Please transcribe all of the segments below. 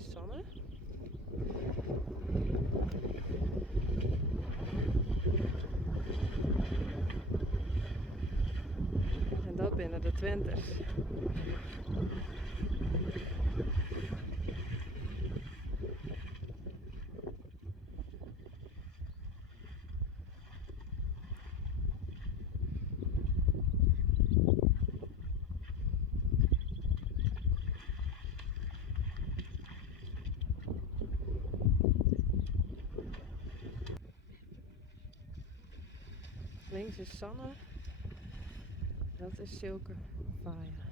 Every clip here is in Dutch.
is Sanne. En dat binnen de Twenters. Links is Sanne. Dat is Silke Vaaien.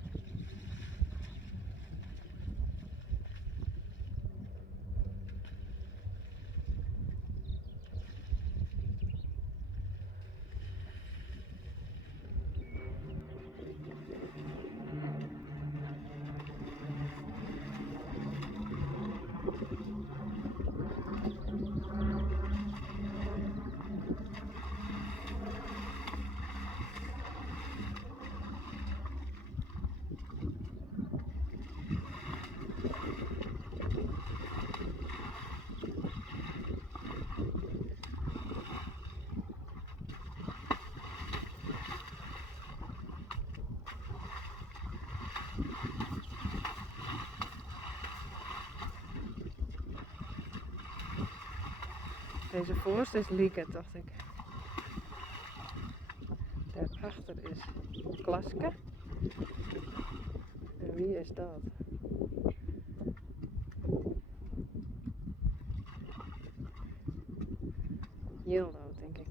Deze voorste is Lieke, dacht ik. Daarachter is Klaske. En wie is dat? Yildo, denk ik.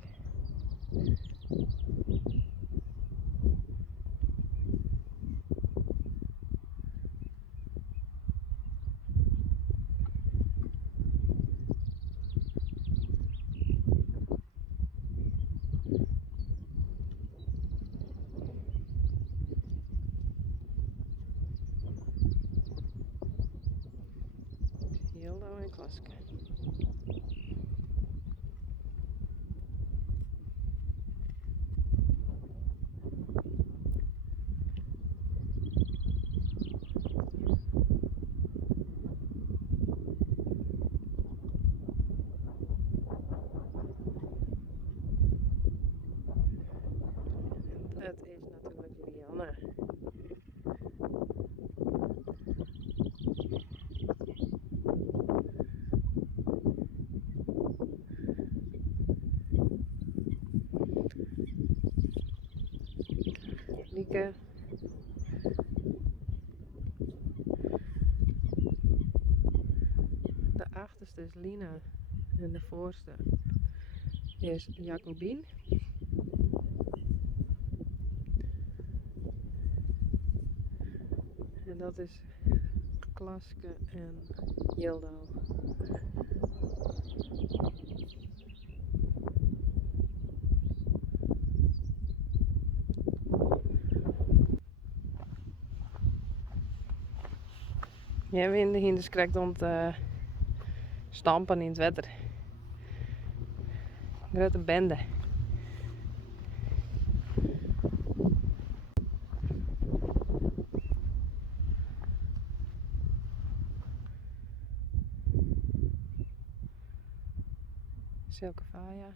Yildo en Klaske. Het is natuurlijk Lianne. Lieke. De achterste is Lina. En de voorste is Jacobien. En dat is Klaske en Yildo. Ja, we in de hinders krijgt om te stampen in het wetter. Grote bende. Silke Vaaien.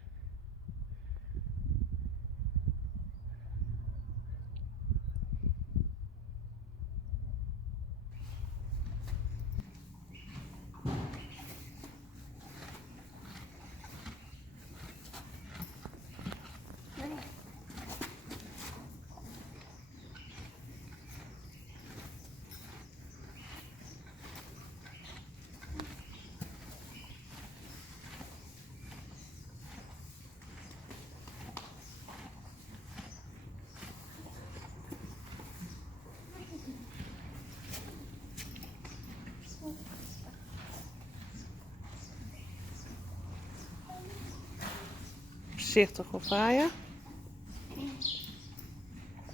Voorzichtig op vaaien.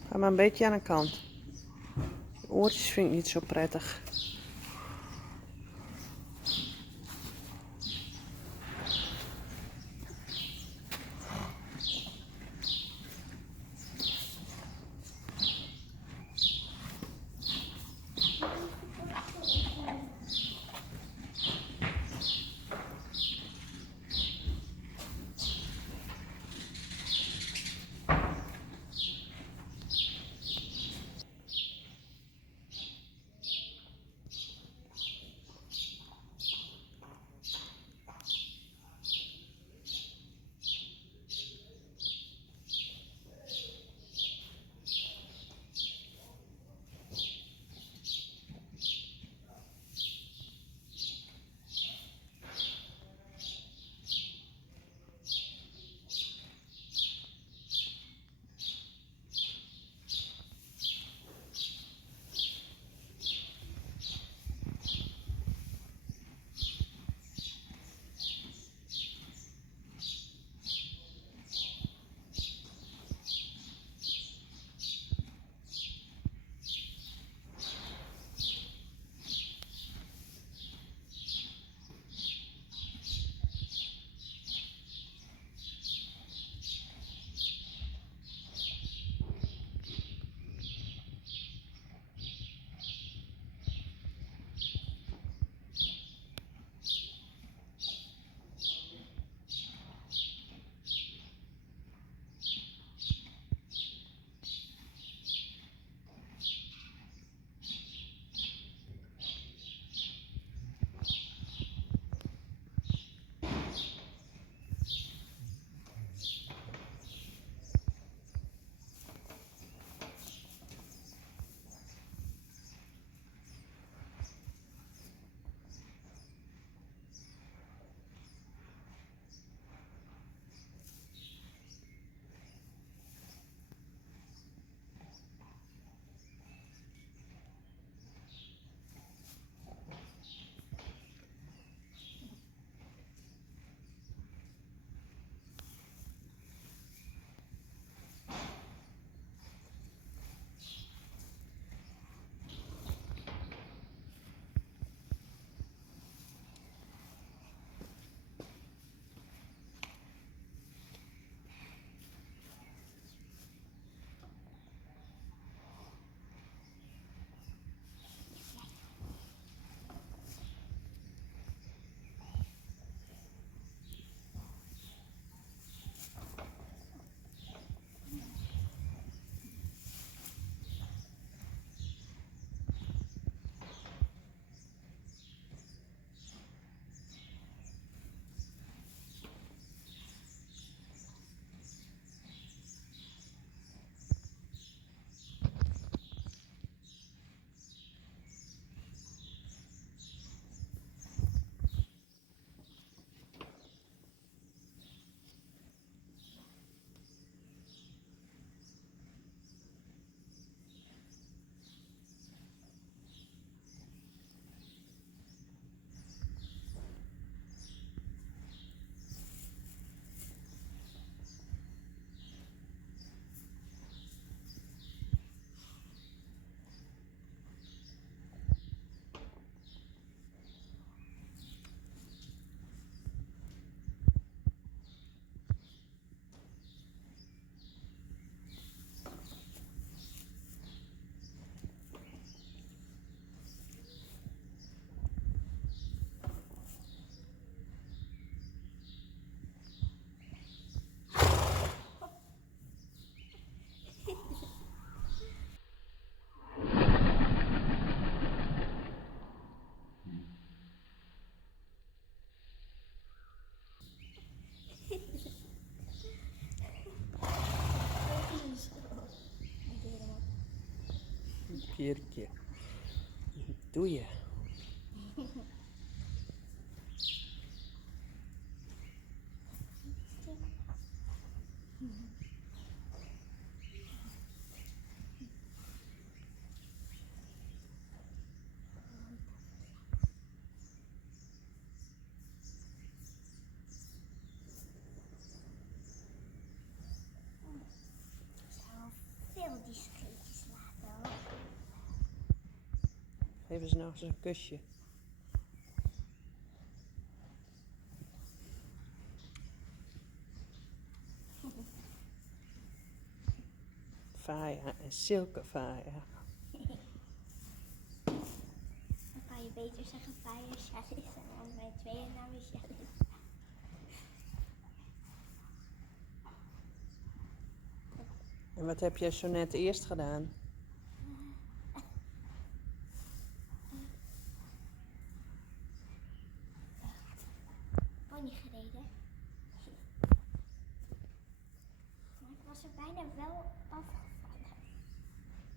Ga maar een beetje aan de kant. De oortjes vind ik niet zo prettig. jurkje. Doe je. Veel die streepjes laten hoor. Geef eens nog eens een kusje. Faya en Silke Faya. Dan kan je beter zeggen Faya Chalice, want mijn tweede naam is Chalice. En wat heb jij zo net eerst gedaan? Pony gereden. Maar ik was er bijna wel afgevallen.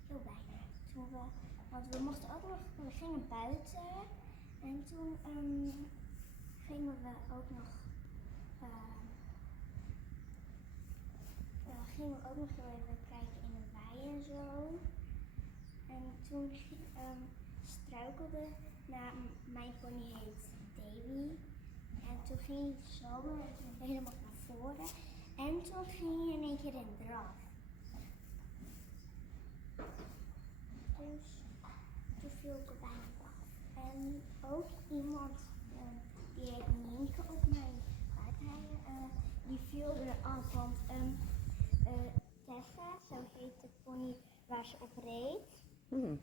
Heel bijna. Want we mochten ook nog, we gingen buiten. En toen gingen we ook nog, heel even kijken in een wei en zo. En toen struikelde, mijn pony heet Davy. En toen ging hij zomer en toen helemaal naar voren. En toen ging hij in één keer in draf. Dus toen viel ik er bijna af. En ook iemand, die heet Nienke op mijn paardrijden, die viel eraf. Want Tessa, zo heet de pony waar ze op reed.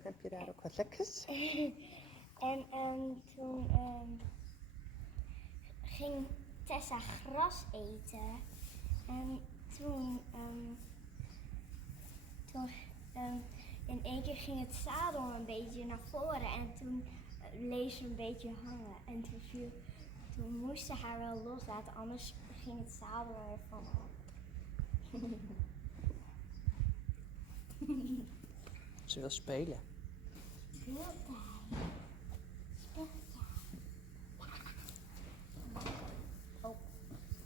Heb je daar ook wat lekkers? En toen ging Tessa gras eten. En toen in één keer ging het zadel een beetje naar voren. En toen bleef ze een beetje hangen. En toen moest ze haar wel loslaten, anders ging het zadel ervan af. Ze wil spelen. Speeltuin. Speeltuin. Oh.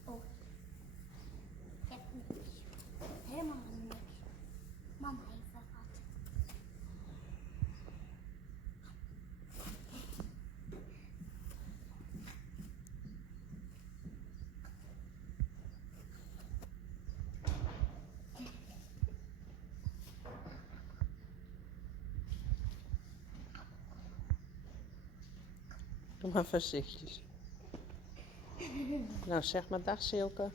Oh. Ik heb niks. Helemaal niks. Mama heeft wel wat. Doe maar voorzichtig. Nou, zeg maar dag Silke.